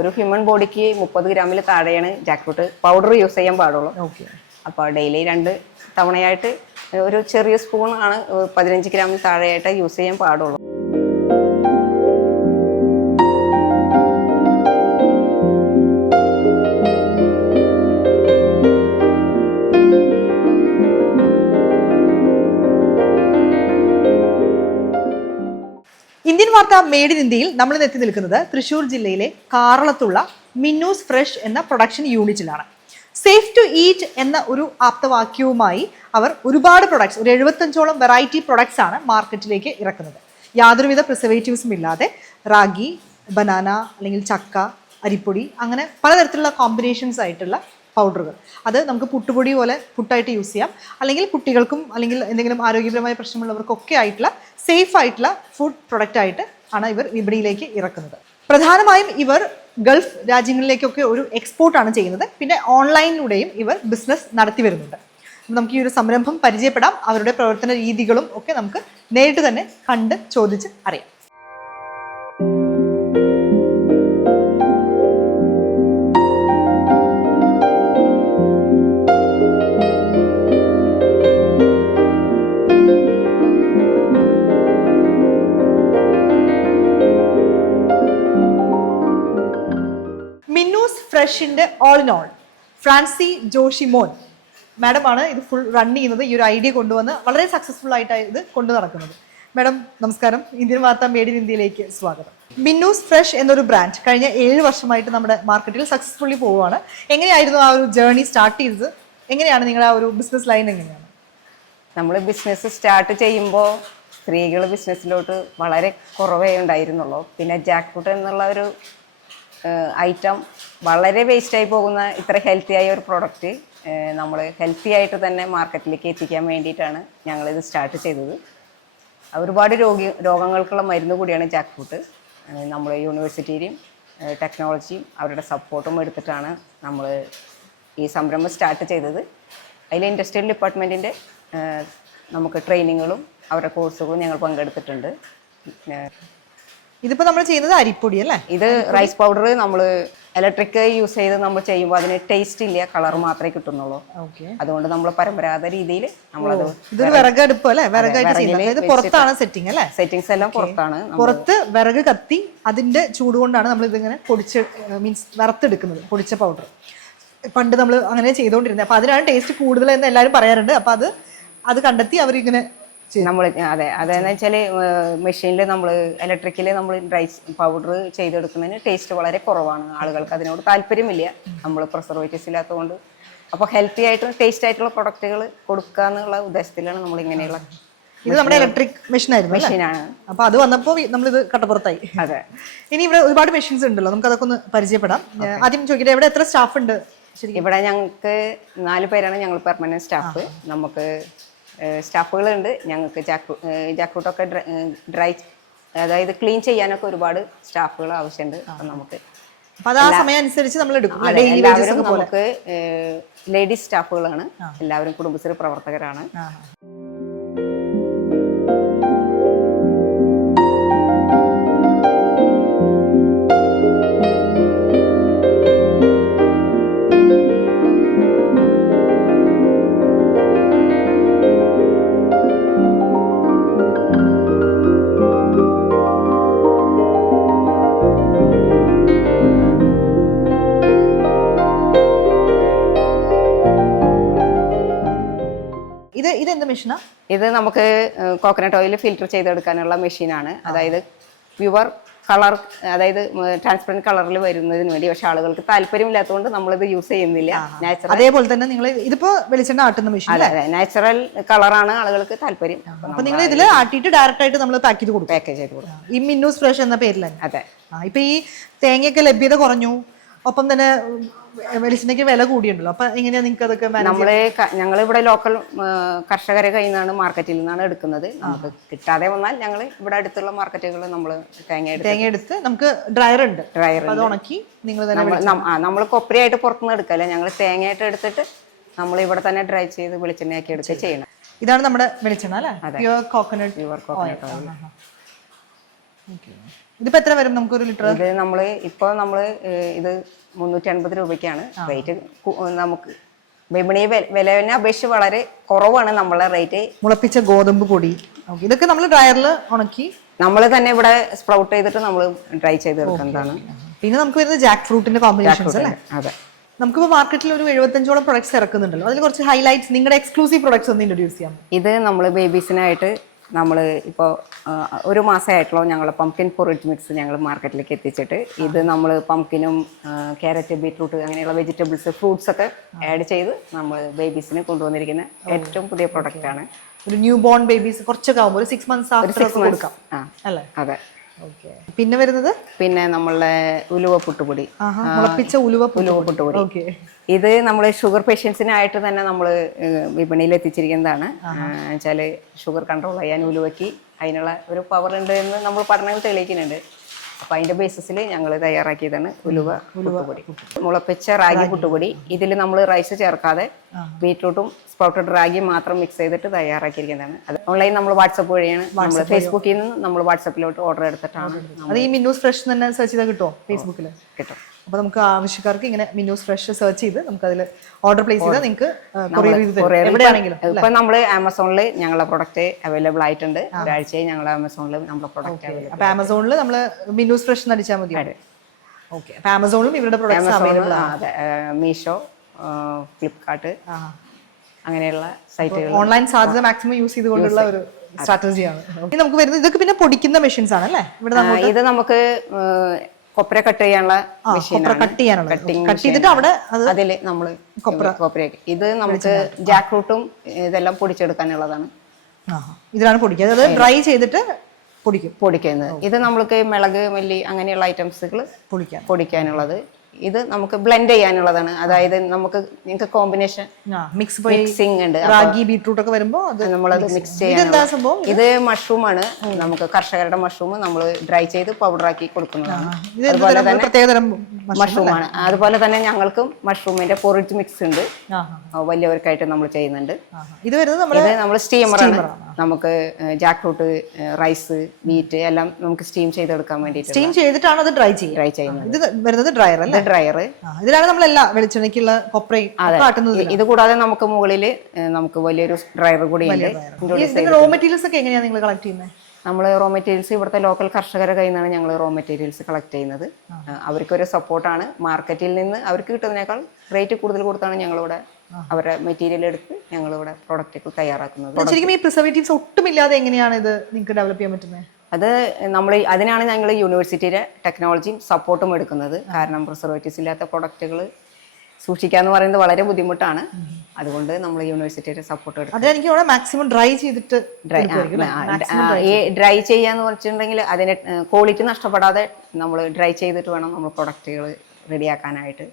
ഒരു ഹ്യൂമൻ ബോഡിക്ക് മുപ്പത് ഗ്രാമിൽ താഴെയാണ് ജാക്ക് ഫ്രൂട്ട് പൗഡർ യൂസ് ചെയ്യാൻ പാടുള്ളൂ. ഓക്കെ അപ്പോൾ ഡെയിലി രണ്ട് തവണയായിട്ട് ഒരു ചെറിയ സ്പൂൺ ആണ് പതിനഞ്ച് ഗ്രാമിൽ താഴെയായിട്ട് യൂസ് ചെയ്യാൻ പാടുള്ളൂ. ഇന്ത്യൻ മെയ്ഡ് ഇൻ ഇന്ത്യയിൽ നമ്മൾ ഇന്ന് എത്തി നിൽക്കുന്നത് തൃശ്ശൂർ ജില്ലയിലെ കാറളത്തുള്ള മിന്നൂസ് ഫ്രഷ് എന്ന പ്രൊഡക്ഷൻ യൂണിറ്റിലാണ് സേഫ് ടു ഈറ്റ് എന്ന ഒരു ആപ്തവാക്യവുമായി അവർ ഒരുപാട് പ്രൊഡക്ട്സ് ഒരു എഴുപത്തഞ്ചോളം വെറൈറ്റി പ്രൊഡക്ട്സ് ആണ് മാർക്കറ്റിലേക്ക് ഇറക്കുന്നത്. യാതൊരുവിധ പ്രിസർവേറ്റീവ്സും ഇല്ലാതെ റാഗി ബനാന അല്ലെങ്കിൽ ചക്ക അരിപ്പൊടി അങ്ങനെ പലതരത്തിലുള്ള കോമ്പിനേഷൻസ് ആയിട്ടുള്ള പൗഡറുകൾ അത് നമുക്ക് പുട്ടുപൊടി പോലെ പുട്ടായിട്ട് യൂസ് ചെയ്യാം. അല്ലെങ്കിൽ കുട്ടികൾക്കും അല്ലെങ്കിൽ എന്തെങ്കിലും ആരോഗ്യപരമായ പ്രശ്നമുള്ളവർക്കൊക്കെ ആയിട്ടുള്ള സേഫ് ആയിട്ടുള്ള ഫുഡ് പ്രൊഡക്റ്റ് ആയിട്ട് ആണ് ഇവർ വിപണിയിലേക്ക് ഇറക്കുന്നത്. പ്രധാനമായും ഇവർ ഗൾഫ് രാജ്യങ്ങളിലേക്കൊക്കെ ഒരു എക്സ്പോർട്ടാണ് ചെയ്യുന്നത്. പിന്നെ ഓൺലൈനിലൂടെയും ഇവർ ബിസിനസ് നടത്തി വരുന്നുണ്ട്. നമുക്ക് ഈ ഒരു സംരംഭം പരിചയപ്പെടാം. അവരുടെ പ്രവർത്തന രീതികളും ഒക്കെ നമുക്ക് നേരിട്ട് തന്നെ കണ്ട് ചോദിച്ച് അറിയാം. ഫ്രഷിന്റെ all in all Francy Joshimon. ആണ് ഇത് ഫുൾ റൺ ചെയ്യുന്നത്. ഈ ഒരു ഐഡിയ കൊണ്ടുവന്ന് വളരെ സക്സസ്ഫുൾ ആയിട്ടാണ് ഇത് കൊണ്ടു നടക്കുന്നത്. മാഡം നമസ്കാരം. ഇന്ത്യൻ വാർത്ത മേഡ് ഇൻ ഇന്ത്യയിലേക്ക് സ്വാഗതം. മിന്നൂസ് ഫ്രഷ് എന്നൊരു ബ്രാൻഡ് കഴിഞ്ഞ ഏഴ് വർഷമായിട്ട് നമ്മുടെ മാർക്കറ്റിൽ സക്സസ്ഫുള്ളി പോവുകയാണ്. എങ്ങനെയായിരുന്നു ആ ഒരു ജേർണി സ്റ്റാർട്ട് ചെയ്തത്? എങ്ങനെയാണ് നിങ്ങളുടെ ആ ഒരു ബിസിനസ് ലൈൻ എങ്ങനെയാണ്? നമ്മൾ ബിസിനസ് സ്റ്റാർട്ട് ചെയ്യുമ്പോൾ സ്ത്രീകൾ ബിസിനസ്സിലോട്ട് വളരെ കുറവേ ഉണ്ടായിരുന്നുള്ളൂ. പിന്നെ ജാക്ക് ഫ്രൂട്ട് എന്നുള്ള ഒരു ഐറ്റം വളരെ വേസ്റ്റ് ആയി പോകുന്ന ഇത്ര ഹെൽത്തി ആയ ഒരു പ്രോഡക്റ്റ് നമ്മൾ ഹെൽത്തി ആയിട്ട് തന്നെ മാർക്കറ്റിലേക്ക് എത്തിക്കാൻ വേണ്ടിയിട്ടാണ് ഞങ്ങളിത് സ്റ്റാർട്ട് ചെയ്തത്. ഒരുപാട് രോഗി രോഗങ്ങൾക്കുള്ള മരുന്ന് കൂടിയാണ് ജാക്ക് ഫ്രൂട്ട് നമ്മൾ യൂണിവേഴ്സിറ്റിയിലും ടെക്നോളജിയും അവരുടെ സപ്പോർട്ടും എടുത്തിട്ടാണ് നമ്മൾ ഈ സംരംഭം സ്റ്റാർട്ട് ചെയ്തത്. അതിൽ ഇൻഡസ്ട്രിയൽ ഡിപ്പാർട്ട്മെന്റിന്റെ നമുക്ക് ട്രെയിനിങ്ങുകളും അവരുടെ കോഴ്സുകളും ഞങ്ങൾ പങ്കെടുത്തിട്ടുണ്ട്. ഇതിപ്പോ നമ്മൾ ചെയ്യുന്നത് അരിപ്പൊടി അല്ലേ? ഇത് റൈസ് പൗഡർ നമ്മൾ ഇലക്ട്രിക് യൂസ് ചെയ്ത് നമ്മൾ ചെയ്യുമ്പോൾ അതിന് ടേസ്റ്റ് ഇല്ല കളർ മാത്രമേ കിട്ടുന്നുള്ളൂ. അതുകൊണ്ട് നമ്മൾ പരമ്പരാഗത രീതിയിൽ നമ്മളത് ഇതൊരു വിറകടുപ്പ് അല്ലേ? വിറകായിട്ട് പുറത്താണ് സെറ്റിംഗ് അല്ലേ? സെറ്റിംഗ്സ് എല്ലാം പുറത്താണ് പുറത്ത് വിറക് കത്തി അതിന്റെ ചൂട് കൊണ്ടാണ് നമ്മൾ ഇതിങ്ങനെ പൊടിച്ച് മീൻസ് വറുത്തെടുക്കുന്നത് പൊടിച്ച പൗഡർ പണ്ട് നമ്മൾ അങ്ങനെ ചെയ്തുകൊണ്ടിരുന്നത് അപ്പൊ അതിനാണ് ടേസ്റ്റ് കൂടുതൽ എന്ന് എല്ലാവരും പറയാറുണ്ട്. അപ്പൊ അത് അത് കണ്ടെത്തി അവരിങ്ങനെ. നമ്മൾ അതെ. അതെന്ന് വെച്ചാൽ മെഷീനിൽ നമ്മൾ ഇലക്ട്രിക്കൽ നമ്മൾ റൈസ് പൗഡർ ചെയ്തെടുക്കുന്നതിന് ടേസ്റ്റ് വളരെ കുറവാണ് ആളുകൾക്ക്. അതിനോട് താല്പര്യമില്ല. നമ്മൾ പ്രിസർവേറ്റീവ്സ് ഇല്ലാത്തതുകൊണ്ട് അപ്പോൾ ഹെൽത്തി ആയിട്ടുള്ള ടേസ്റ്റ് ആയിട്ടുള്ള പ്രൊഡക്റ്റുകൾ കൊടുക്കുക എന്നുള്ള ഉദ്ദേശത്തിലാണ് നമ്മൾ ഇങ്ങനെയുള്ള ഇത് നമ്മുടെ ഇലക്ട്രിക് മെഷീൻ ആയിരുന്നു? മെഷീനാണ്. അപ്പൊ അത് വന്നപ്പോൾ നമ്മളിത് കട്ടപ്പുറത്തായി. അതെ. ഇനി ഇവിടെ ഒരുപാട് മെഷീൻസ് ഉണ്ടല്ലോ. നമുക്ക് അതൊക്കെ ഒന്ന് പരിചയപ്പെടാം. ആദ്യം ചോദിക്കട്ടെ ഇവിടെ എത്ര സ്റ്റാഫ് ഉണ്ട്? ഇവിടെ ഞങ്ങൾക്ക് നാല് പേരാണ് ഞങ്ങൾ പെർമനന്റ് സ്റ്റാഫ് നമുക്ക് സ്റ്റാഫുകളുണ്ട്. ഞങ്ങൾക്ക് ജാക്രൂ ജാക്രൂട്ടൊക്കെ ഡ്രൈ അതായത് ക്ലീൻ ചെയ്യാനൊക്കെ ഒരുപാട് സ്റ്റാഫുകൾ ആവശ്യമുണ്ട്. അപ്പം നമുക്ക് അനുസരിച്ച് നമ്മൾ എല്ലാവരും നമുക്ക് ലേഡീസ് സ്റ്റാഫുകളാണ്. എല്ലാവരും കുടുംബശ്രീ പ്രവർത്തകരാണ്. ഇത് ഇത് എന്ത് മെഷീനാ? ഇത് നമുക്ക് കോക്കനട്ട് ഓയിൽ ഫിൽറ്റർ ചെയ്തെടുക്കാനുള്ള മെഷീനാണ്. അതായത് പ്യുവർ കളർ അതായത് ട്രാൻസ്പെറന്റ് കളറിൽ വരുന്നതിന് വേണ്ടി. പക്ഷെ ആളുകൾക്ക് താല്പര്യമില്ലാത്തതുകൊണ്ട് നമ്മളിത് യൂസ് ചെയ്യുന്നില്ല. നാച്ചുറൽ അതേപോലെ തന്നെ നിങ്ങൾ ഇതിപ്പോ വെളിച്ചെണ്ണ ആട്ടുന്ന മെഷീൻ അതെ അതെ. നാച്ചുറൽ കളറാണ് ആളുകൾക്ക് താല്പര്യം. അപ്പോൾ അപ്പൊ നിങ്ങൾ ഇതിൽ ആട്ടിയിട്ട് ഡയറക്റ്റ് ആയിട്ട് നമ്മൾ പാക്ക് ചെയ്ത് കൊടുക്കും. പാക്കേജ് ചെയ്ത് കൊടുക്കും. ഈ മിന്നൂസ് ഫ്രഷ് എന്ന പേരിലാണ് തന്നെ അതെ ഇപ്പൊ ഈ തേങ്ങയൊക്കെ ലഭ്യത കുറഞ്ഞു. ഒപ്പം തന്നെ വെളിച്ചെണ്ണയ്ക്ക് വില കൂടിയുണ്ടല്ലോ. അപ്പൊ എങ്ങനെയാ നിങ്ങൾക്ക് അതൊക്കെ നമ്മളെ നമ്മൾ ഞങ്ങൾ ഇവിടെ ലോക്കൽ കർഷകരെ കയ്യിൽ നിന്നാണ് മാർക്കറ്റിൽ നിന്നാണ് എടുക്കുന്നത്. നമുക്ക് കിട്ടാതെ വന്നാൽ ഞങ്ങൾ ഇവിടെ അടുത്തുള്ള മാർക്കറ്റുകൾ നമ്മൾ തേങ്ങ എടുത്ത് തേങ്ങ എടുത്ത് നമുക്ക് ഡ്രയർ ഉണ്ട്. ഡ്രയർ അത് ഉണക്കി നിങ്ങൾ നമ്മൾ കൊപ്രിയായിട്ട് കൊപ്പരയായിട്ട് പുറത്തുനിന്ന് എടുക്കല്ല? ഞങ്ങൾ തേങ്ങയായിട്ട് എടുത്തിട്ട് നമ്മൾ ഇവിടെ തന്നെ ഡ്രൈ ചെയ്ത് വെളിച്ചെണ്ണയാക്കി എടുക്കുക ചെയ്യണം. ഇതാണ് നമ്മുടെ വെളിച്ചെണ്ണ അല്ലേ? Pure coconut pure coconut oil ഇതിപ്പോ എത്ര വരും നമുക്കൊരു ലിറ്റർ ഇത് നമ്മൾ നമ്മൾ നമ്മൾ ഇത് മുന്നൂറ്റി അൻപത് രൂപയ്ക്കാണ് റേറ്റ്. നമുക്ക് വിപണി വിലവിനെ അപേക്ഷിച്ച് വളരെ കുറവാണ് നമ്മളെ റേറ്റ്. മുളപ്പിച്ച ഗോതമ്പ് പൊടി. ഇതൊക്കെ നമ്മൾ ഡ്രയറിൽ ഉണക്കി നമ്മൾ തന്നെ ഇവിടെ സ്പ്രൗട്ട് ചെയ്തിട്ട് നമ്മൾ ഡ്രൈ ചെയ്ത് എടുക്കുന്നതാണ് പിന്നെ നമുക്ക് വരുന്നത് ജാക്ക് ഫ്രൂട്ടിന്റെ കോമ്പിനേഷൻസ് അല്ലേ? അതെ. നമുക്കിപ്പോൾ മാർക്കറ്റിൽ ഒരു എഴുപത്തഞ്ചോളം പ്രൊഡക്ട്സ് ഇറക്കുന്നുണ്ടല്ലോ. അതിൽ കുറച്ച് ഹൈലൈറ്റ്സ് നിങ്ങളുടെ എക്സ്ക്ലൂസീവ് പ്രൊഡക്ട്സ് ഒന്ന് ഇൻട്രൊഡ്യൂസ് ചെയ്യാം ഇത് നമ്മൾ ബേബീസിനായിട്ട് നമ്മൾ ഇപ്പോൾ ഒരു മാസമായിട്ടുള്ള ഞങ്ങൾ പംകിൻ പൊറിറ്റ് മിക്സ് ഞങ്ങൾ മാർക്കറ്റിലേക്ക് എത്തിച്ചിട്ട്. ഇത് നമ്മൾ പംകിനും ക്യാരറ്റ് ബീറ്റ്റൂട്ട് അങ്ങനെയുള്ള വെജിറ്റബിൾസ് ഫ്രൂട്ട്സ് ഒക്കെ ആഡ് ചെയ്ത് നമ്മൾ ബേബീസിന് കൊണ്ടുവന്നിരിക്കുന്ന ഏറ്റവും പുതിയ പ്രൊഡക്റ്റ് ആണ്. ഒരു ന്യൂ ബോൺ ബേബീസ് കുറച്ചൊക്കെ ആകുമ്പോൾ ഒരു സിക്സ് മന്ത്സ് ആ അല്ലേ? അതെ. പിന്നെ വരുന്നത്? പിന്നെ നമ്മളെ ഉലുവ പുട്ടുപൊടി. മുളപ്പിച്ച ഉലുവ ഉലുവ പുട്ടുപൊടി. ഇത് നമ്മൾ ഷുഗർ പേഷ്യൻസിനായിട്ട് തന്നെ നമ്മൾ വിപണിയിൽ എത്തിച്ചിരിക്കുന്നതാണ്. വെച്ചാൽ ഷുഗർ കൺട്രോൾ ചെയ്യാൻ ഉലുവയ്ക്ക് അതിനുള്ള ഒരു പവർ ഉണ്ട് എന്ന് നമ്മൾ പഠനങ്ങൾ തെളിയിക്കുന്നുണ്ട്. അപ്പോൾ അതിന്റെ ബേസിസിൽ ഞങ്ങൾ തയ്യാറാക്കിയതാണ് ഉലുവ പുട്ടുപൊടി. മുളപ്പിച്ച റാഗി പുട്ടുപൊടി. ഇതിൽ നമ്മൾ റൈസ് ചേർക്കാതെ ബീറ്റ്റൂട്ടും സ്പൗട്ടഡ് റാഗിയും മാത്രം മിക്സ് ചെയ്തിട്ട് തയ്യാറാക്കിയിരിക്കുന്നതാണ്. അത് ഓൺലൈൻ നമ്മൾ വാട്സപ്പ് വഴിയാണ്. നമ്മൾ ഫേസ്ബുക്കിൽ നിന്ന് നമ്മൾ വാട്സപ്പിലോട്ട് ഓർഡർ എടുത്തിട്ടാണ് അത് ഈ മിന്നൂസ് ഫ്രഷ് തന്നെ സെർച്ച് ചെയ്താൽ കിട്ടുമോ ഫേസ്ബുക്കിൽ കിട്ടും. അപ്പോൾ നമുക്ക് ആവശ്യക്കാർക്ക് ഇങ്ങനെ മിന്നൂസ് ഫ്രഷ് സെർച്ച് ചെയ്ത് നമുക്ക് അതിൽ ഓർഡർ പ്ലേസ് ചെയ്താൽ നിങ്ങൾക്ക് ഇപ്പൊ നമ്മൾ ആമസോണിൽ ഞങ്ങളുടെ പ്രൊഡക്റ്റ് അവൈലബിൾ ആയിട്ടുണ്ട്. ഒരാഴ്ചയായി ഞങ്ങൾ ആമസോണിൽ നമ്മുടെ പ്രൊഡക്റ്റ് അപ്പോൾ ആമസോണിൽ നമ്മൾ മിന്നൂസ് ഫ്രഷ് എന്ന് അടിച്ചാൽ മതി ഓക്കെ അപ്പോൾ ആമസോണിലും ഇവരുടെ പ്രൊഡക്ട്സ് അവൈലബിൾ ആണ്. മീഷോ ഫ്ലിപ്കാർട്ട് അങ്ങനെയുള്ള സൈറ്റുകൾ. ഓൺലൈൻ സാധ്യത മാക്സിമം യൂസ് ചെയ്തുകൊണ്ടുള്ള ഒരു സ്ട്രാറ്റജിയാണ് നമുക്ക് വരുന്നത് ഇതൊക്കെ പിന്നെ പൊടിക്കുന്ന മെഷീൻസ് ആണ് അല്ലേ? ഇവിടെ നമ്മൾ ഇത് നമുക്ക് കൊപ്ര കട്ട് ചെയ്യാനുള്ള മെഷീൻ കട്ട് കട്ട് ചെയ്തിട്ട് അവിടെ അത് അതിൽ നമ്മൾ കൊപ്രയൊക്കെ. ഇത് നമുക്ക് ജാക്ക് റൂട്ടും ഇതെല്ലാം പൊടിച്ചെടുക്കാനുള്ളതാണ്. ഇതിലാണ് പൊടിക്കുക. ഡ്രൈ ചെയ്തിട്ട് പൊടിക്കും. പൊടിക്കുന്നത്. ഇത് നമ്മൾക്ക് മിളക് മല്ലി അങ്ങനെയുള്ള ഐറ്റംസുകൾ പൊടിക്കാൻ. പൊടിക്കാനുള്ളത്. ഇത് നമുക്ക് ബ്ലെൻഡ് ചെയ്യാനുള്ളതാണ്. അതായത് നമുക്ക് നിങ്ങൾക്ക് കോമ്പിനേഷൻ മിക്സ് മിക്സിംഗ് ഉണ്ട്. റാഗി ബീട്രൂട്ട് ഒക്കെ വരുമ്പോൾ നമ്മളത് മിക്സ് ചെയ്യാൻ സംഭവം? ഇത് മഷ്റൂം ആണ്. നമുക്ക് കർഷകരുടെ മഷ്റൂം നമ്മൾ ഡ്രൈ ചെയ്ത് പൗഡർ ആക്കി കൊടുക്കുന്നതാണ്. അതുപോലെ തന്നെ മഷ്റൂം ആണ്. അതുപോലെ തന്നെ ഞങ്ങൾക്കും മഷ്റൂമിന്റെ പൊറിച്ച് മിക്സ് ഉണ്ട്. വലിയവർക്കായിട്ട് നമ്മൾ ചെയ്യുന്നുണ്ട്. ഇത് വരുന്നത് നമ്മൾ സ്റ്റീമറാണ് നമുക്ക് ജാക്ക് ഫ്രൂട്ട് റൈസ് മീറ്റ് എല്ലാം നമുക്ക് സ്റ്റീം ചെയ്തെടുക്കാൻ വേണ്ടി സ്റ്റീം ചെയ്തിട്ടാണ് അത് ഡ്രൈ ചെയ്യുക ഡ്രൈ ചെയ്യുന്നത്. ഇത് വരുന്നത് ഡ്രയർ അല്ലേ? ഡ്രയർ ഇതിലാണ് നമ്മൾ എല്ലാ വെളിച്ചെണ്ണയ്ക്കുള്ള കൊപ്രയും ഇത് കൂടാതെ നമുക്ക് മുകളിൽ നമുക്ക് വലിയൊരു ഡ്രയർ കൂടി റോ മെറ്റീരിയൽസ് ഒക്കെ എങ്ങനെയാണ് നിങ്ങൾ കളക്ട് ചെയ്യുന്നത് നമ്മൾ റോ മെറ്റീരിയൽസ് ഇവിടുത്തെ ലോക്കൽ കർഷകരുടെ കയ്യിൽ നിന്നാണ് ഞങ്ങൾ റോ മെറ്റീരിയൽസ് കളക്ട് ചെയ്യുന്നത്. അവർക്ക് അവർക്കൊരു സപ്പോർട്ടാണ് മാർക്കറ്റിൽ നിന്ന് അവർക്ക് കിട്ടുന്നതിനേക്കാൾ റേറ്റ് കൂടുതൽ കൊടുത്താണ് ഞങ്ങളിവിടെ അവരുടെ മെറ്റീരിയൽ എടുത്ത് ഞങ്ങൾ ഞങ്ങളിവിടെ പ്രൊഡക്റ്റ് തയ്യാറാക്കുന്നത്. ശരിക്കും ഈ പ്രിസർവേറ്റീവ്സ് ഒട്ടുമില്ലാതെ എങ്ങനെയാണ് ഇത് നിങ്ങൾക്ക് ഡെവലപ്പ് ചെയ്യാൻ പറ്റുന്നത് അത് നമ്മൾ അതിനാണ് ഞങ്ങൾ യൂണിവേഴ്സിറ്റിയുടെ ടെക്നോളജിയും സപ്പോർട്ടും എടുക്കുന്നത്. കാരണം പ്രിസർവേറ്റീവ്സ് ഇല്ലാത്ത പ്രൊഡക്റ്റുകൾ സൂക്ഷിക്കുക എന്ന് പറയുന്നത് വളരെ ബുദ്ധിമുട്ടാണ്. അതുകൊണ്ട് നമ്മൾ യൂണിവേഴ്സിറ്റിയുടെ സപ്പോർട്ട് എടുക്കും. അതിലെനിക്ക് ഇവിടെ മാക്സിമം ഡ്രൈ ചെയ്തിട്ട് ഡ്രൈ ഈ ഡ്രൈ ചെയ്യാന്ന് വെച്ചിട്ടുണ്ടെങ്കിൽ അതിന് ക്വാളിറ്റി നഷ്ടപ്പെടാതെ നമ്മൾ ഡ്രൈ ചെയ്തിട്ട് വേണം നമ്മൾ പ്രൊഡക്റ്റുകൾ റെഡിയാക്കാനായിട്ട്.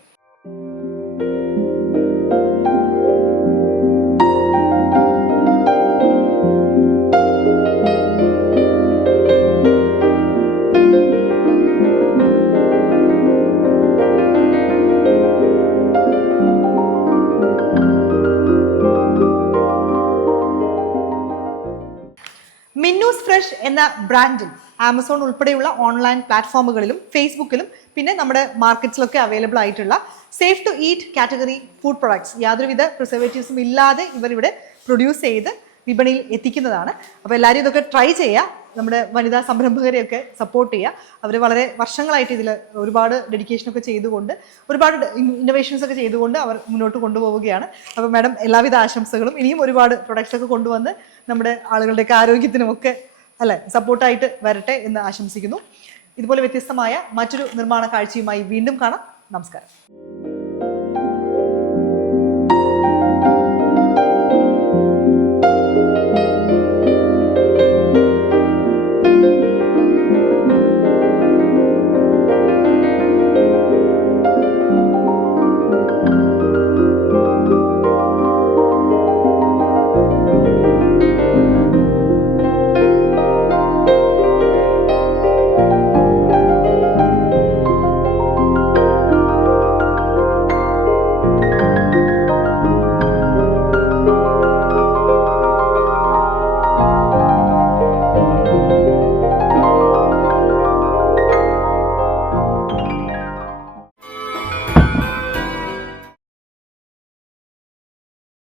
ഫ്രഷ് എന്ന ബ്രാൻഡിൽ ആമസോൺ ഉൾപ്പെടെയുള്ള ഓൺലൈൻ പ്ലാറ്റ്ഫോമുകളിലും ഫേസ്ബുക്കിലും പിന്നെ നമ്മുടെ മാർക്കറ്റ്സിലൊക്കെ അവൈലബിൾ ആയിട്ടുള്ള safe to eat category food products യാതൊരുവിധ പ്രിസർവേറ്റീവ്സും ഇല്ലാതെ ഇവരിവിടെ പ്രൊഡ്യൂസ് ചെയ്ത് വിപണിയിൽ എത്തിക്കുന്നതാണ്. അപ്പോൾ എല്ലാവരും ഇതൊക്കെ ട്രൈ ചെയ്യുക നമ്മുടെ വനിതാ സംരംഭകരെയൊക്കെ സപ്പോർട്ട് ചെയ്യുക അവർ വളരെ വർഷങ്ങളായിട്ട് ഇതിൽ ഒരുപാട് ഡെഡിക്കേഷനൊക്കെ ചെയ്തുകൊണ്ട് ഒരുപാട് ഇന്നോവേഷൻസ് ഒക്കെ ചെയ്തുകൊണ്ട് അവർ മുന്നോട്ട് കൊണ്ടുപോവുകയാണ്. അപ്പോൾ മാഡം എല്ലാവിധ ആശംസകളും. ഇനിയും ഒരുപാട് പ്രൊഡക്ട്സ് ഒക്കെ കൊണ്ടുവന്ന് നമ്മുടെ ആളുകളുടെയൊക്കെ ആരോഗ്യത്തിനും ഒക്കെ അല്ലെ? സപ്പോർട്ടായിട്ട് വരട്ടെ എന്ന് ആശംസിക്കുന്നു. ഇതുപോലെ വ്യത്യസ്തമായ മറ്റൊരു നിർമ്മാണ കാഴ്ചയുമായി വീണ്ടും കാണാം. നമസ്കാരം.